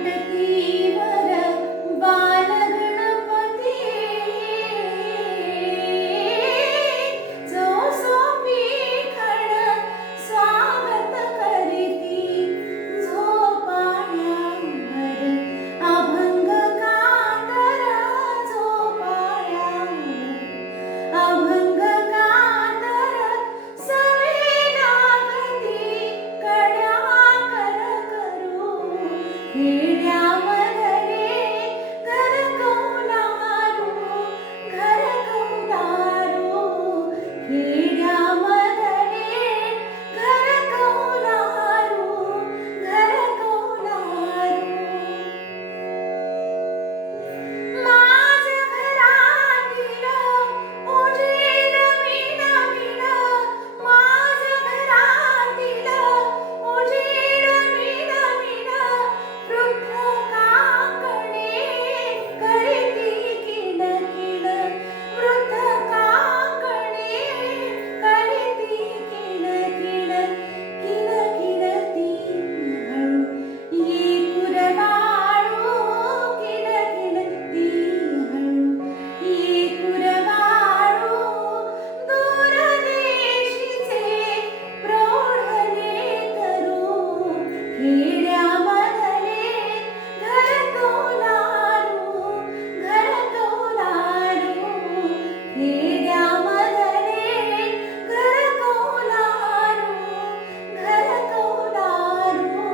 चौकटतीवर बालगणपती जो सोपीखण स्वागत करीती झोपाळ्यावर अभंग कातर झोपाळ्यावर अभंग कातर सवे लागती कड्या कर करू खेड्यामधले घर कौलारू खेड्यामधले घर कौलारू माझ्या घरातील उजेड मीन मीन माझ्या घरातील उजेड मीन मीन वृद्ध काकडे कळती किण किण वृद्ध काकडे कळती किण किण किण किणती हळू ये कुरवाळू किण किणती हळू ये कुरवाळू दूरदेशीचे प्रौढले करू खेड्यामधले घर कौलारू खेड्यामधले घर कौलारू